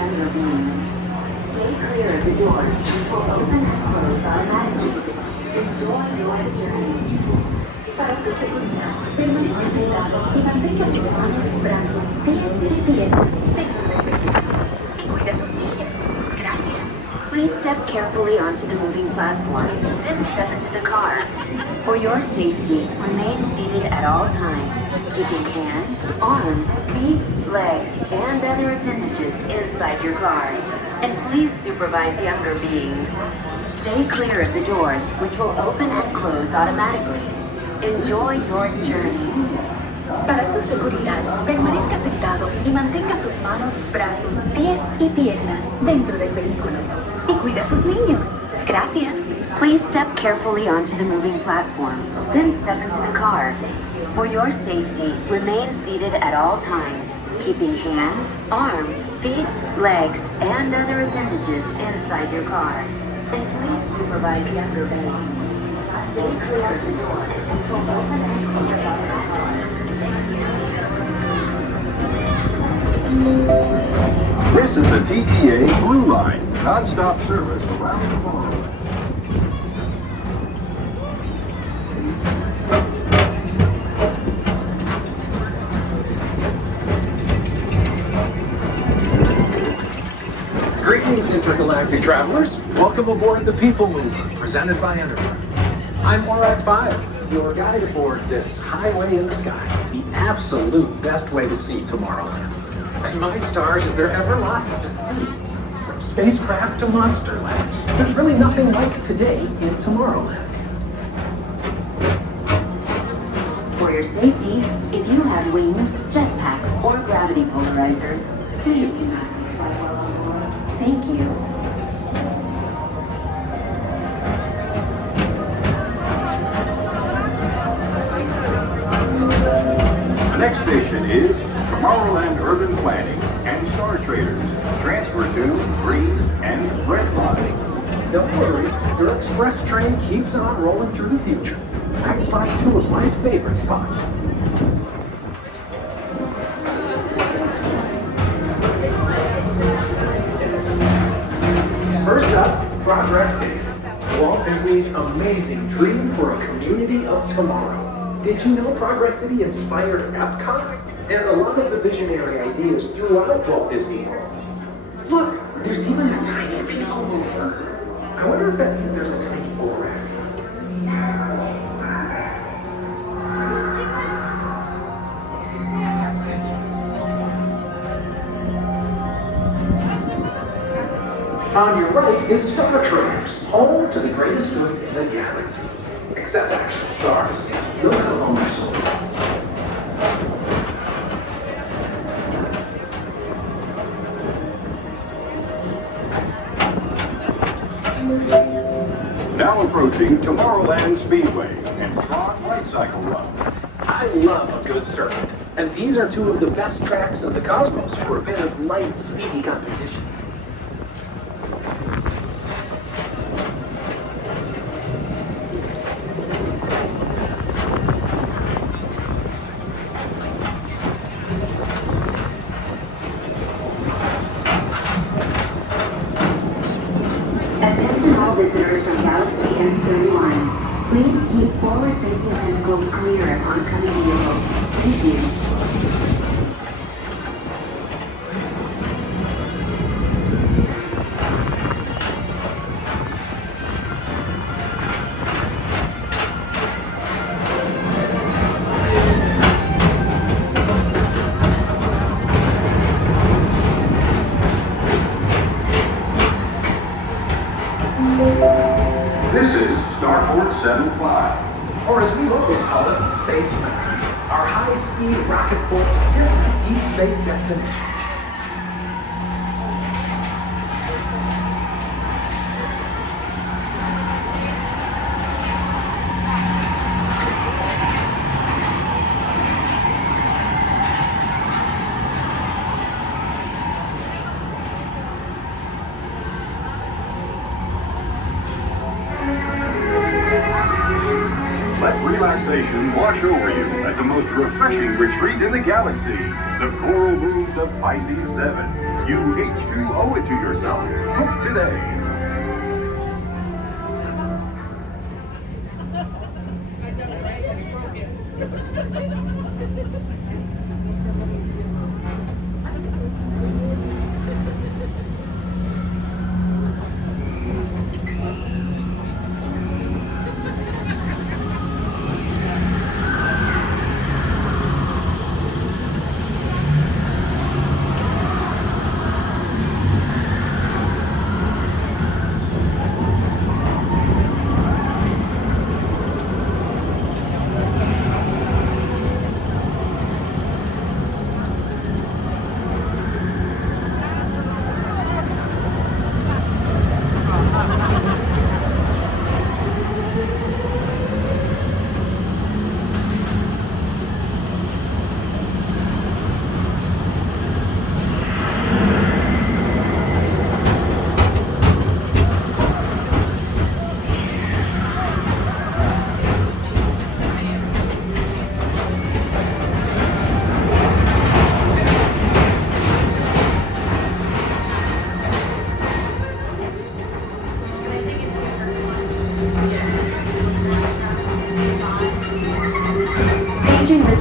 younger beings. Stay clear of the doors, which will open and close automatically. Enjoy your journey. Para su seguridad, permanezca sentado y mantenga sus manos, brazos, pies y piernas dentro del vehículo. Y cuida a sus niños. Gracias. Please step carefully onto the moving platform, then step into the car. For your safety, remain seated at all times, keeping hands, arms, feet, legs, and other appendages inside your car. And please supervise younger beings. Stay clear of the doors, which will open and close automatically. Enjoy your journey. Para su seguridad, permanezca sentado y mantenga sus manos, brazos, pies y piernas dentro del vehículo. Y cuida a sus niños. Gracias. Please step carefully onto the moving platform, then step into the car. For your safety, remain seated at all times, keeping hands, arms, feet, legs, and other appendages inside your car. And please supervise younger beings. Stay clear of the door until open and close automatically. This is the TTA Blue Line, non-stop service around Tomorrowland. Greetings, intergalactic travelers. Welcome aboard the Peoplemover, presented by Enterprise. I'm Morak 5, your guide aboard this highway in the sky, the absolute best way to see Tomorrowland. And my stars, is there ever lots to see? From spacecraft to monster labs, there's really nothing like today in Tomorrowland. For your safety, if you have wings, jetpacks, or gravity polarizers, please do not take flight while on board. Thank you. The next station is Tomorrowland Urban Planning and Star Traders. Transfer to green and red lines. Don't worry, your express train keeps on rolling through the future, backed by two of my favorite spots. First up, Progress City, Walt Disney's amazing dream for a community of tomorrow. Did you know Progress City inspired Epcot? And a lot of the visionary ideas throughout Walt Disney World. Look, there's even a tiny Peoplemover. I wonder if that means there's a tiny Borak. On your right is Star Traders, home to the greatest goods in the galaxy. Except actual stars. Those are the owners sold. Now approaching Tomorrowland Speedway and Tron Light Cycle Run. I love a good circuit, and these are two of the best tracks in the cosmos for a bit of light, speedy competition. Attention all visitors from Galaxy M31. Please keep forward-facing tentacles clear of oncoming vehicles. Thank you. This is Starport 75. Or as we always call it, Space Mountain, our high-speed rocket port to distant deep space destination. Let relaxation wash over you at the most refreshing retreat in the galaxy, the Coral Rooms of Pisces 7. You H2 owe it to yourself. Book today.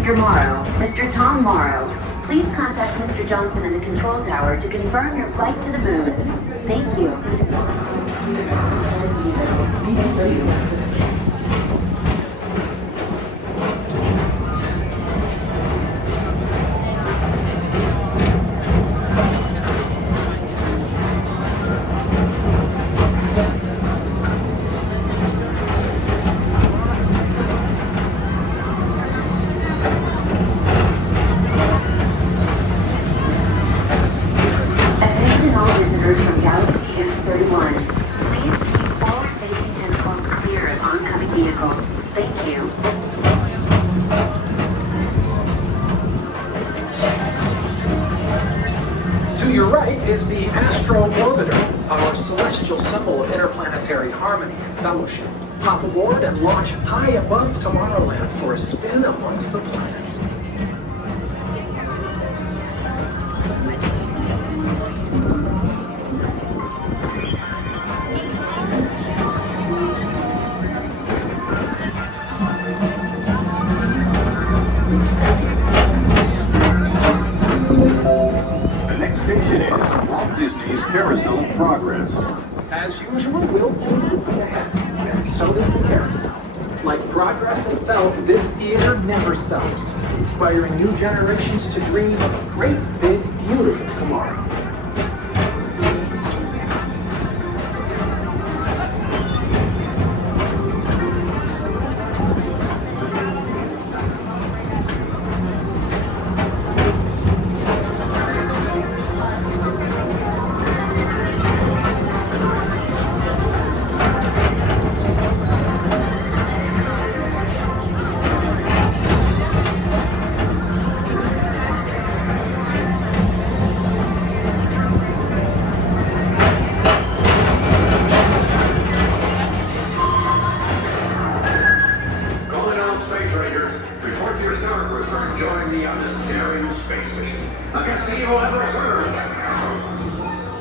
Mr. Morrow, Mr. Tom Morrow, please contact Mr. Johnson in the control tower to confirm your flight to the moon. Thank you. Is the Astro Orbiter, our celestial symbol of interplanetary harmony and fellowship. Hop aboard and launch high above Tomorrowland for a spin amongst the planets. Station is Walt Disney's Carousel of Progress. As usual, we'll keep moving ahead, and so does the carousel. Like progress itself, this theater never stops, inspiring new generations to dream of a great, big, beautiful tomorrow.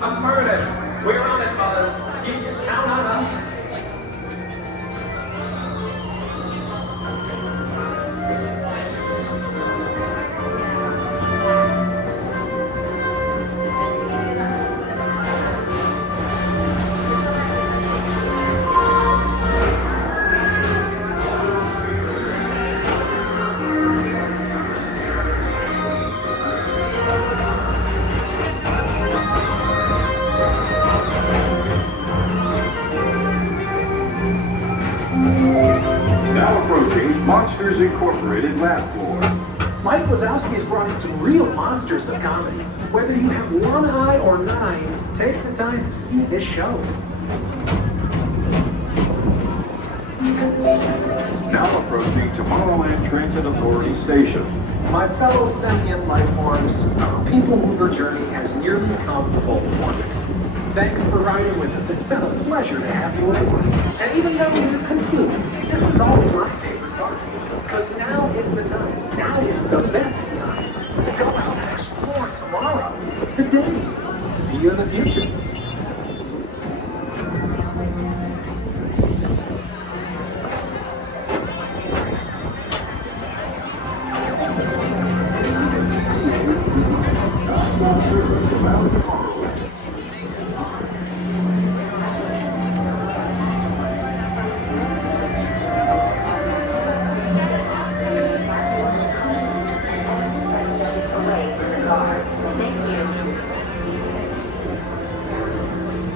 Affirmative. We're on it, Buzz. You can count on us. Monsters Incorporated laugh floor. Mike Wazowski's brought in some real monsters of comedy. Whether you have one eye or 9, take the time to see this show. Now approaching Tomorrowland Transit Authority Station. My fellow sentient life forms, our Peoplemover journey has nearly come full orbit. Thanks for riding with us. It's been a pleasure to have you aboard. And even though you're concluding, this is always my favorite part. Because now is the time. Now is the best time to go out and explore tomorrow. Today. see you in the future.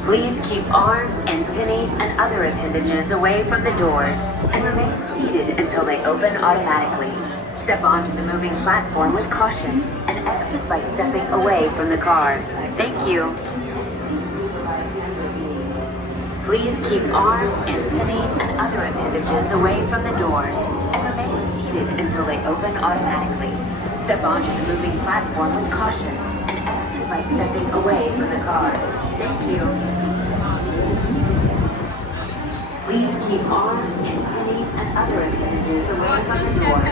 Please keep arms, antennae, and other appendages away from the doors and remain seated until they open automatically. Step onto the moving platform with caution and exit by stepping away from the car. Thank you. Please keep arms, antennae, and other appendages away from the doors and remain seated until they open automatically. Step onto the moving platform with caution and exit by stepping away from the car. Thank you. Please keep arms, antennae, and other appendages away from the doors